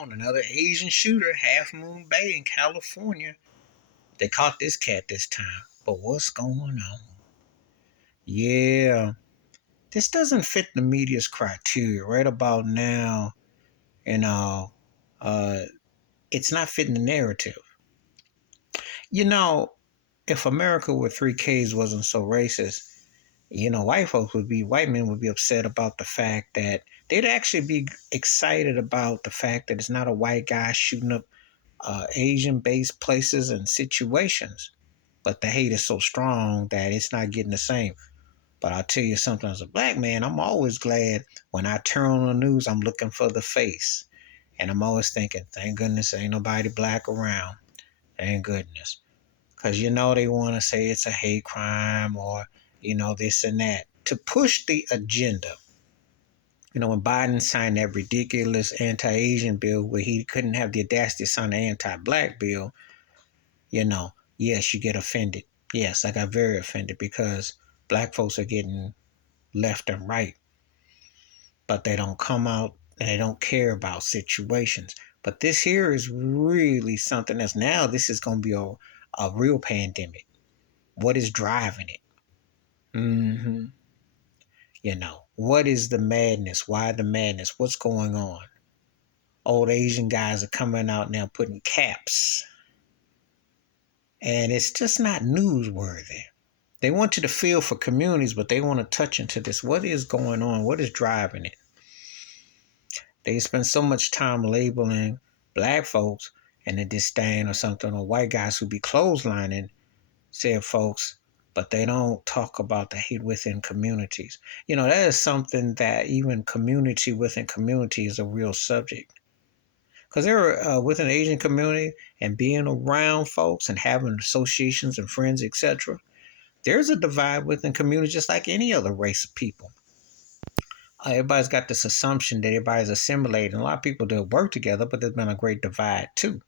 on? Another Asian shooter, Half Moon Bay in California. They caught this cat this time. But what's going on? Yeah, this doesn't fit the media's criteria. Right about now, you know, uh, it's not fitting the narrative. You know, if America with three Ks wasn't so racist, white men would be upset about the fact that they'd actually be excited about the fact that it's not a white guy shooting up Asian based places and situations. But the hate is so strong that it's not getting the same. But I'll tell you something, as a black man, I'm always glad when I turn on the news, I'm looking for the face. And I'm always thinking, thank goodness ain't nobody black around. Thank goodness. Because they want to say it's a hate crime or, this and that to push the agenda. When Biden signed that ridiculous anti-Asian bill where he couldn't have the audacity to sign an anti-black bill, yes, you get offended. Yes, I got very offended because black folks are getting left and right, but they don't come out and they don't care about situations. But this here is really something else. Now this is going to be a real pandemic. What is driving it? Mm-hmm. What is the madness? Why the madness? What's going on? Old Asian guys are coming out now putting caps. And it's just not newsworthy. They want you to feel for communities, but they want to touch into this. What is going on? What is driving it? They spend so much time labeling black folks and a disdain or something, or white guys who be clotheslining said folks, but they don't talk about the hate within communities. That is something that even community within community is a real subject. Because they're within the Asian community and being around folks and having associations and friends, etc., there's a divide within community just like any other race of people. Everybody's got this assumption that everybody's assimilating. A lot of people do work together, but there's been a great divide too.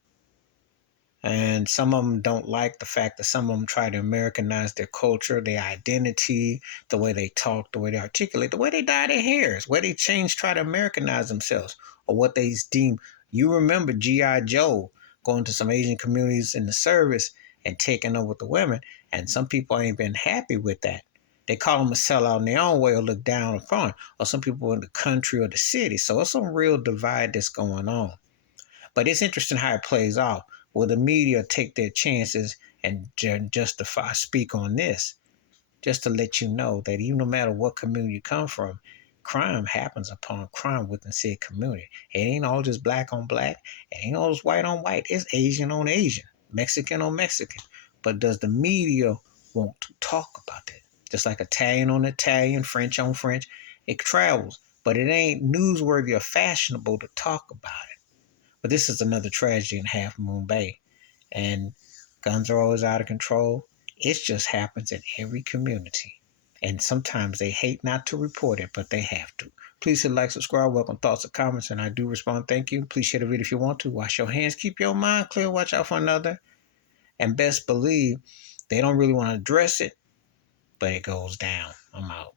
And some of them don't like the fact that some of them try to Americanize their culture, their identity, the way they talk, the way they articulate, the way they dye their hairs, the way they try to Americanize themselves, or what they deem. You remember G.I. Joe going to some Asian communities in the service and taking over the women, and some people ain't been happy with that. They call them a sellout in their own way or look down upon, or some people in the country or the city. So it's some real divide that's going on. But it's interesting how it plays out. Will the media take their chances and speak on this? Just to let you know that even no matter what community you come from, crime happens upon crime within said community. It ain't all just black on black. It ain't all just white on white. It's Asian on Asian, Mexican on Mexican. But does the media want to talk about that? Just like Italian on Italian, French on French, it travels. But it ain't newsworthy or fashionable to talk about it. But this is another tragedy in Half Moon Bay. And guns are always out of control. It just happens in every community. And sometimes they hate not to report it, but they have to. Please hit like, subscribe, welcome thoughts and comments, and I do respond. Thank you. Please share the video if you want to. Wash your hands, keep your mind clear, watch out for another. And best believe they don't really want to address it, but it goes down. I'm out.